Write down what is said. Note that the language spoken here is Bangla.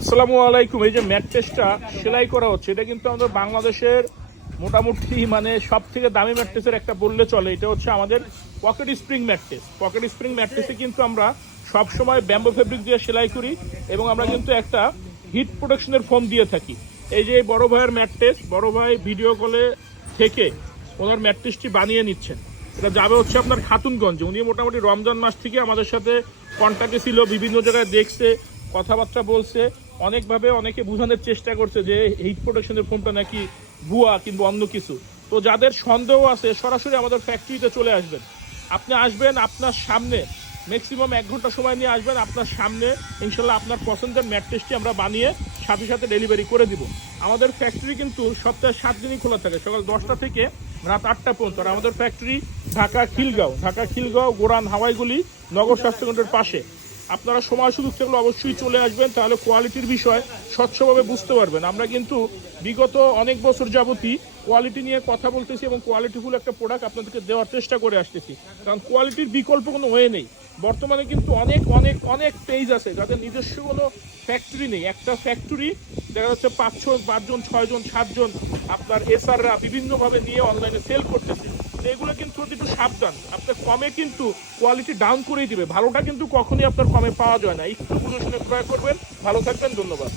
আসসালামু আলাইকুম। এই যে ম্যাট্রেসটা সেলাই করা হচ্ছে, এটা কিন্তু আমাদের বাংলাদেশের মোটামুটি মানে সব থেকে দামি ম্যাট্রেসের একটা বললে চলে। এটা হচ্ছে আমাদের pocket spring mattress. Pocket spring ম্যাট্রেসে কিন্তু আমরা সব সময় ব্যাম্বো ফেব্রিক দিয়ে সেলাই করি এবং আমরা কিন্তু একটা হিট প্রোটেকশনের ফোম দিয়ে থাকি। এই যে বড় ভাইয়ের ম্যাট্রেস, বড় ভাই ভিডিও কলে থেকে ওনার ম্যাট্রেসটি বানিয়ে নিচ্ছেন। এটা যাবে হচ্ছে আপনার খাতুনগঞ্জে। উনি মোটামুটি রমজান মাস থেকে আমাদের সাথে কন্ট্যাক্টে ছিল, বিভিন্ন জায়গায় দেখছে, কথাবার্তা বলছে, অনেকভাবে অনেকে বোঝানোর চেষ্টা করছে যে হিট প্রোটেকশনের ফোমটা নাকি ভুয়া কিংবা অন্য কিছু। তো যাদের সন্দেহ আছে সরাসরি আমাদের ফ্যাক্টরিতে চলে আসবেন। আপনি আসবেন, আপনার সামনে ম্যাক্সিমাম 1 ঘন্টা সময় নিয়ে আসবেন, আপনার সামনে ইনশাল্লাহ আপনার পছন্দের ম্যাট্রেসটি আমরা বানিয়ে সাথে সাথে ডেলিভারি করে দিব। আমাদের ফ্যাক্টরি কিন্তু সপ্তাহে 7 দিনই খোলা থাকে, সকাল 10টা থেকে রাত 8টা পর্যন্ত। আর আমাদের ফ্যাক্টরি ঢাকা খিলগাঁও গোরান হাওয়াইগুলি নগর স্বাস্থ্যকেন্দ্রের পাশে। আপনারা সময় সুযোগ থাকলে অবশ্যই চলে আসবেন, তাহলে কোয়ালিটির বিষয় স্বচ্ছভাবে বুঝতে পারবেন। আমরা কিন্তু বিগত অনেক বছর যাবতই কোয়ালিটি নিয়ে কথা বলতেছি এবং কোয়ালিটিফুল একটা প্রোডাক্ট আপনাদেরকে দেওয়ার চেষ্টা করে আসতেছি, কারণ কোয়ালিটির বিকল্প কোনো ওয়ে নেই। বর্তমানে কিন্তু অনেক অনেক অনেক পেজ আছে যাদের নিজস্ব কোনো ফ্যাক্টরি নেই। একটা ফ্যাক্টরি দেখা যাচ্ছে 5জন 6জন 7জন আপনার এসআররা বিভিন্নভাবে নিয়ে অনলাইনে সেল করতেছে। এগুলো কিন্তু একটু সাবধান, আপনার কমে কিন্তু কোয়ালিটি ডাউন করেই দিবে। ভালোটা কিন্তু কখনই আপনার কমে পাওয়া যায় না। একটু বুঝে শুনে ক্রয় করবেন। ভালো থাকবেন, ধন্যবাদ।